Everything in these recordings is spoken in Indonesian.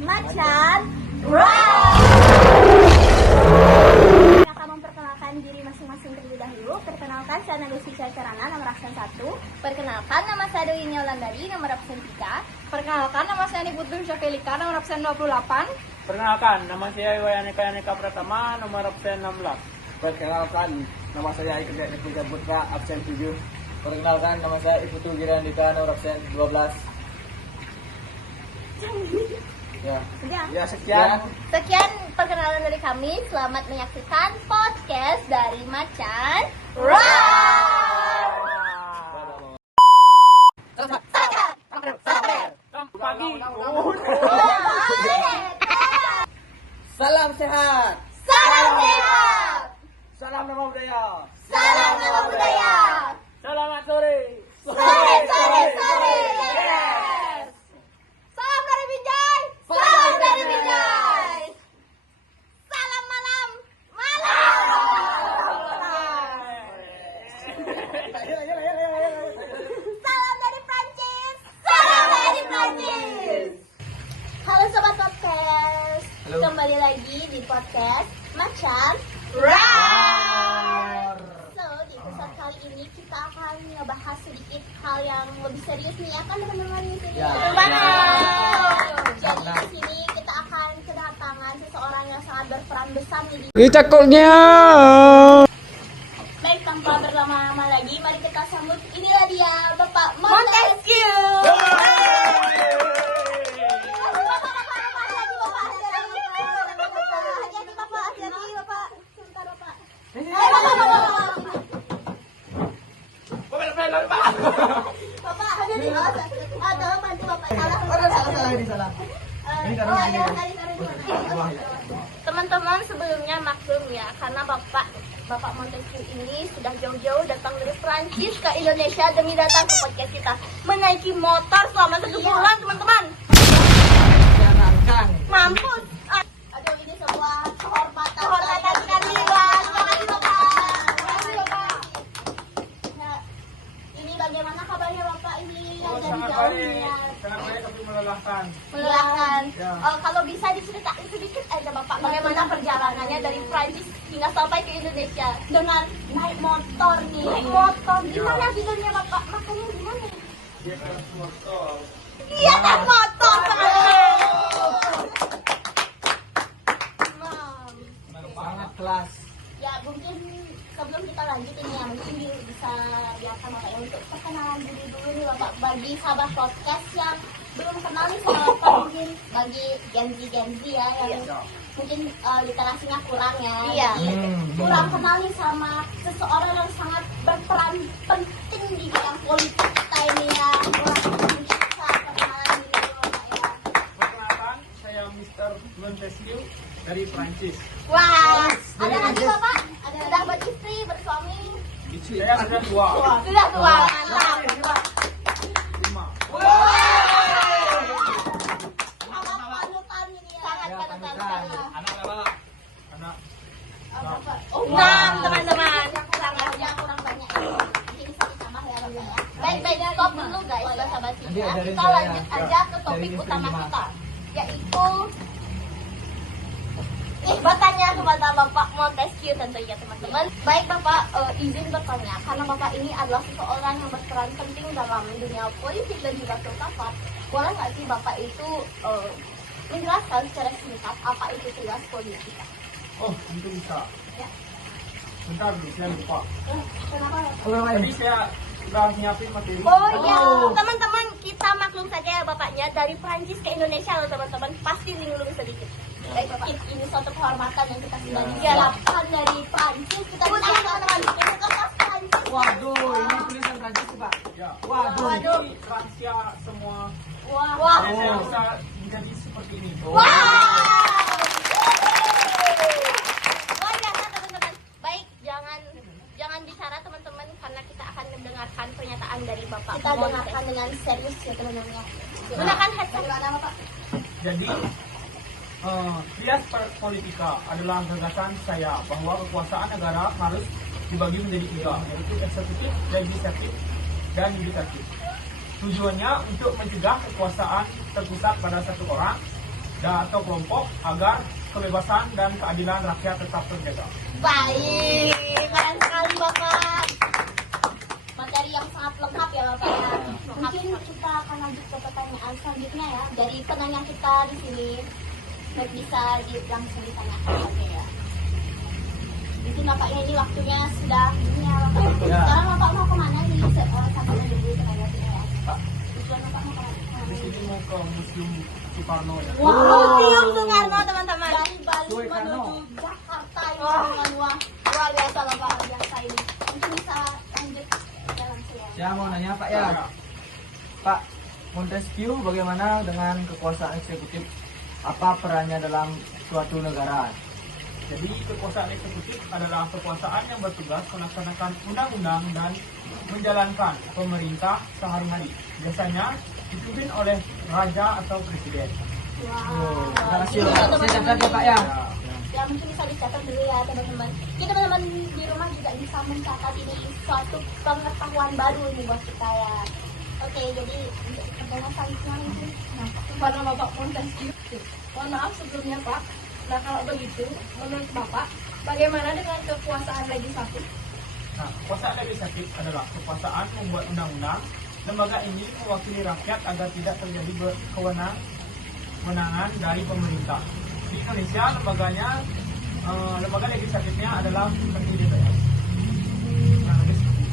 Macan akan memperkenalkan diri masing-masing terlebih dahulu. Perkenalkan, saya Nadeshi Cacarana, nomor absen 1. Perkenalkan, nama saya Dewi Nyaulandari, nomor absen 3. Perkenalkan, nama saya Niputri Syafelika, nomor absen 28. Perkenalkan, nama saya Iwayaneka Pratama, nomor absen 16. Perkenalkan, nama saya Ika Putra Putra, absen 7. Perkenalkan, nama saya Iputu Girandika, nomor absen 12. Ya, sekian. Sekian perkenalan dari kami. Selamat menyaksikan podcast dari Macan Pagi. Salam sehat. Salam sehat. Salam nama budaya. Salam nama budaya. Selamat sore. Sore, sore, sore. Yes. Salam dari Binjai. Salam dari Binjai. Salam malam. Malam. Salam dari Prancis. Salam dari Prancis. Halo sobat podcast. Halo. Kembali lagi di podcast Macan. So, di episode kali ini kita akan ngebahas sedikit hal yang lebih serius nih, ya kan teman-teman? Ya. Jadi di sini kita akan kedatangan seseorang yang sangat berperan besar nih. Cakupnya. Baik, tanpa berlama-lama lagi, mari kita sambut. Inilah dia, Bapak Montesquieu. Teman-teman, sebelumnya maklum ya, karena Bapak Montesquieu ini sudah jauh-jauh datang dari Prancis ke Indonesia demi datang ke podcast kita, menaiki motor selama 1 bulan, teman-teman. Mampus. Aduh, ini sebuah kehormatan sekali, Bang. Terima kasih, Bapak. Terima kasih, Bapak. Nah, ini bagaimana kabarnya Bapak ini yang dari jauh ya? Sangat baik tapi melelahkan. Melelahkan. Ya. Kalau bisa diceritain sedikit aja Bapak, bagaimana perjalanannya dari Prancis hingga sampai ke Indonesia dengan naik motor nih. Naik motor. Gimana tidurnya Bapak? Makannya gimana? Dia kan motor. Iya, naik motor. Sangat kelas. Ya, mungkin sebelum kita lanjut ini ya, mungkin bisa biarkan Bapak ya untuk perkenalan diri dulu nih Bapak, bagi sahabat podcast yang belum kenal nih sama Bapak, mungkin bagi Gen Z ya yang mungkin literasinya kurang ya. Iya. Kurang kenal nih sama seseorang yang sangat berperan penting di bidang politik kita ini ya. Mungkin bisa perkenalan diri dulu Bapak ya. Perkenalkan, saya Mr. Montesquieu dari Prancis. Wah, ada lagi Bapak? Ada sudah beristri, bersuami? Saya sudah tua. Sudah tua, mantap. 5. Sangat panutan ini ya. Sangat panutan sekali. Anak. Oh, 6 teman-teman. Kurang banyak. Mungkin bisa ditambah ya Bapak ya. Baik, stop dulu guys, basa-basi ya. Kita lanjut aja ke topik utama kita, yaitu bertanya kepada Bapak Montesquieu tentunya teman-teman. Baik Bapak, izin bertanya, karena Bapak ini adalah seseorang yang berperan penting dalam dunia politik dan juga filsafat. Boleh nggak sih Bapak itu menjelaskan secara singkat apa itu tugas politika? Oh, itu bisa. Ya. Bentar dulu, saya lupa. Kenapa? Tadi saya sudah nyiapin materi. Oh iya, teman-teman, kita maklum saja ya Bapaknya dari Prancis ke Indonesia loh teman-teman, pasti linglung sedikit. Baik Bapak, ini suatu kehormatan yang kita sudah digalakkan dari Prancis. Kita bilang teman-teman, ini kertas Prancis. Waduh, ini tulisan Prancis Pak. Ya. Waduh. Ini rahasia semua. Wah. Saya bisa menjadi seperti ini. Wow. Luar biasa teman-teman. Baik, jangan bicara teman-teman karena kita akan mendengarkan pernyataan dari Bapak. Kita dengarkan dengan serius ya teman-teman. Gunakan headset mana Bapak? Jadi, trias politika adalah gagasan saya bahwa kekuasaan negara harus dibagi menjadi 3, yaitu eksekutif, legislatif, dan yudikatif. Tujuannya untuk mencegah kekuasaan terpusat pada satu orang dan atau kelompok agar kebebasan dan keadilan rakyat tetap terjaga. Baik, keren sekali Bapak. Materi yang sangat lengkap ya Bapak ya. Mungkin kita akan lanjut ke pertanyaan selanjutnya ya. Dari penanya kita di sini bisa langsung ditanyakan Bapak ya. Mungkin Bapaknya ini waktunya sudah ini ya Bapak. Ya. Sekarang Bapak mau kemana nih? Sampai menunggu tenaga ya. Tujuan Bapak mau kemana? Di sini mau ke Museum Soekarno ya. Wow, Museum Soekarno teman-teman. Dari Bali Soekarno. menuju Jakarta ini teman-teman. Wah, luar biasa Bapak, luar biasa ini. Mungkin bisa lanjut jalan saya. Saya mau nanya Pak ya. Pak, Montesquieu bagaimana dengan kekuasaan eksekutif? Apa perannya dalam suatu negara? Jadi kekuasaan eksekutif adalah kekuasaan yang bertugas melaksanakan undang-undang dan menjalankan pemerintah sehari-hari. Biasanya dipimpin oleh raja atau presiden. Wow. Terima kasih Ini Pak. teman-teman. Saya catat ya Pak ya. Ya mungkin bisa dicatat dulu ya teman-teman. Jadi teman-teman di rumah juga bisa mencatat ini suatu pengetahuan baru ini buat kita ya. Oke, jadi untuk pertanyaan selanjutnya mungkin Kepada Bapak Montesquieu. Mohon maaf sebelumnya Pak. Nah kalau begitu, menurut Bapak, bagaimana dengan kekuasaan legislatif? Nah, kekuasaan legislatif adalah kekuasaan membuat undang-undang. Lembaga ini mewakili rakyat agar tidak terjadi kewenangan dari pemerintah. Di Indonesia, lembaga legislatifnya adalah seperti DPR. Nah, legislatif.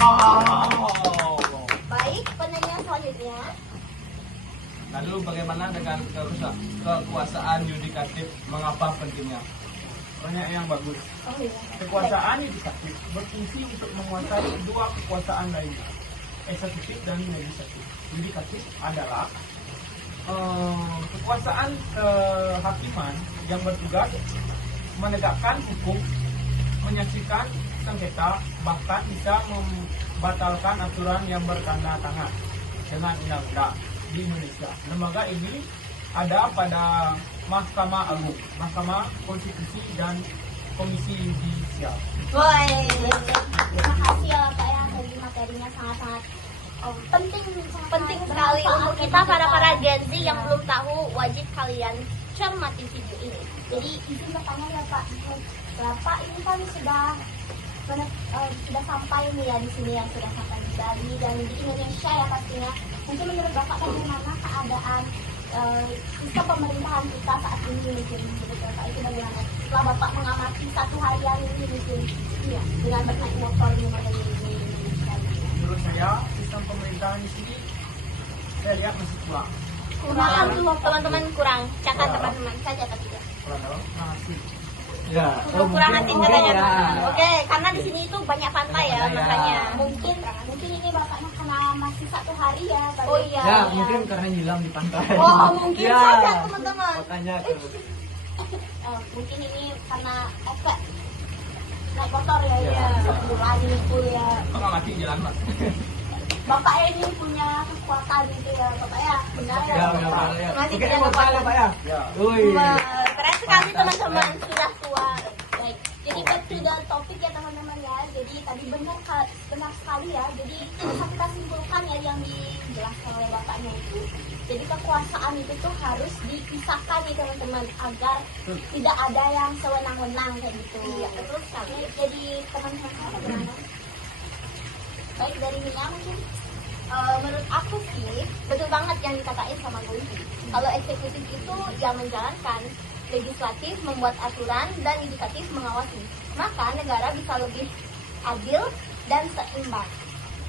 wow. Baik, penanya selanjutnya. Lalu bagaimana dengan kekuasaan yudikatif? Mengapa pentingnya? Pertanyaan yang bagus. Oh iya. Kekuasaan yudikatif berfungsi untuk menguasai dua kekuasaan lainnya, eksekutif dan legislatif. Yudikatif adalah kekuasaan kehakiman yang bertugas menegakkan hukum, menyaksikan sengketa, bahkan bisa membatalkan aturan yang bertanda tangan dengan undang-undang di Indonesia. Lembaga ini ada pada Mahkamah Agung, Mahkamah Konstitusi, dan Komisi Yudisial. Woi, terima kasih ya Pak ya, tadi materinya sangat-sangat penting sekali untuk kita para Gen Z yang belum tahu, wajib kalian cermati video ini. Jadi izin bertanya ya Pak, Bapak ini kan sudah sampai nih ya di sini, yang sudah sampai di Bali dan di Indonesia ya pastinya. Mungkin menurut Bapak bagaimana keadaan sistem pemerintahan kita saat ini mungkin menurut Bapak itu bagaimana? Setelah Bapak mengamati satu harian ini mungkin iya, dengan bernaik motor di mana ini. Menurut saya, sistem pemerintahan di sini saya lihat masih kurang. Kurang tuh teman-teman, kurang. Catat Ya. teman-teman, saya catat juga. Kurang dalam masih. Ya. Kurang asing katanya. ya. Oke, karena di sini itu banyak pantai ya, Banyak. makanya. Mungkin ini bapaknya karena masih satu hari ya. Oh iya. Ya, mungkin karena nyilam di pantai. Oh, mungkin Ya. saja teman-teman. Makanya tuh. Mungkin ini karena efek naik motor ya, Ya. ya. Lagi full ya. Enggak mati jalan, Mas. Bapak ini punya kekuatan gitu ya, Bapak ya. Benar ya. Ya, benar ya. Masih Oke, punya mau kekuatan. ya Pak ya. Ya. Wih. Wah, keren sekali Mantap, teman-teman, keren. sudah tua. Baik, jadi back to the topic ya teman-teman ya. Jadi tadi benar sekali ya. Jadi bisa kita simpulkan ya yang dijelaskan oleh bapaknya itu. Jadi kekuasaan itu tuh harus dipisahkan nih teman-teman agar tidak ada yang sewenang-wenang kayak gitu. Iya, betul sekali. Jadi teman-teman bagaimana? Baik, dari Mina mungkin. Menurut aku sih betul banget yang dikatain sama gue. Kalau eksekutif itu yang menjalankan, legislatif membuat aturan, dan yudikatif mengawasi, maka negara bisa lebih adil dan seimbang.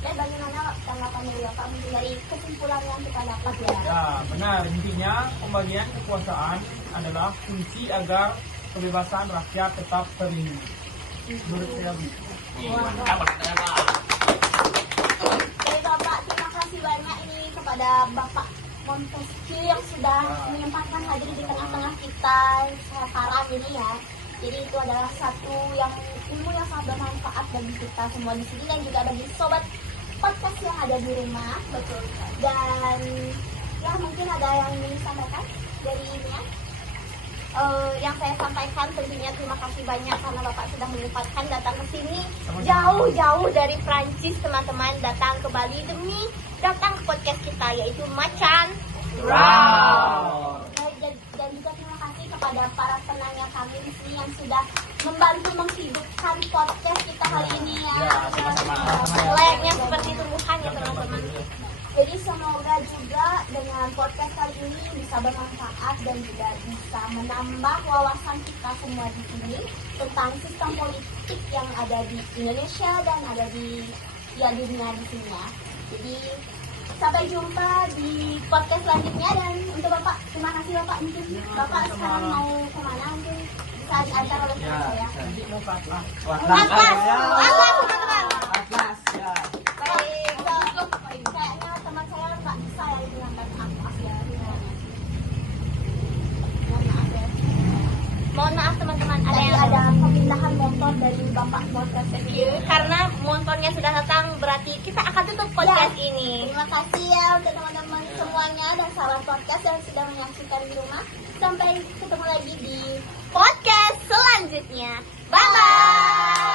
Dan bagaimana tanggapan dari Bapak mungkin dari kesimpulan yang kita dapat ya? Ya, benar. Intinya pembagian kekuasaan adalah fungsi agar kebebasan rakyat tetap terlindungi. Menurut saya begitu. Oke Bapak, terima kasih banyak ini kepada Bapak Montesquieu yang sudah menyempatkan hadir di tengah-tengah kita sekarang ini ya. Jadi itu adalah satu yang ilmu yang sangat bermanfaat bagi kita semua di sini dan juga bagi sobat podcast yang ada di rumah. Betul. Dan ya mungkin ada yang ingin disampaikan dari ini ya. Yang saya sampaikan tentunya terima kasih banyak karena Bapak sudah menyempatkan datang ke sini jauh-jauh dari Prancis teman-teman, datang ke Bali demi datang ke podcast kita yaitu Macan Wow. kepada para penanya kami di sini yang sudah membantu menghidupkan podcast kita kali ini ya. Layaknya seperti tumbuhan ya teman-teman. Jadi semoga juga dengan podcast kali ini bisa bermanfaat dan juga bisa menambah wawasan kita semua di sini tentang sistem politik yang ada di Indonesia dan ada di dunia di sini ya. Jadi sampai jumpa di podcast selanjutnya, dan untuk Bapak, terima kasih Bapak. Mungkin Bapak sekarang mau kemana, mungkin bisa diantar oleh teman saya. Nanti mau ke Atlas. Atlas, Atlas teman-teman. Atlas ya. Baik, kayaknya teman saya nggak bisa ya mengantar Atlas ya. Mohon maaf ya. Mohon maaf teman-teman, ada pemindahan motor dari Bapak Motor Review. Karena motornya sudah datang, berarti kita akan tutup podcast ini. Terima kasih ya untuk teman-teman semuanya dan sahabat podcast yang sudah menyaksikan di rumah. Sampai ketemu lagi di podcast selanjutnya. Bye-bye!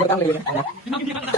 Bye.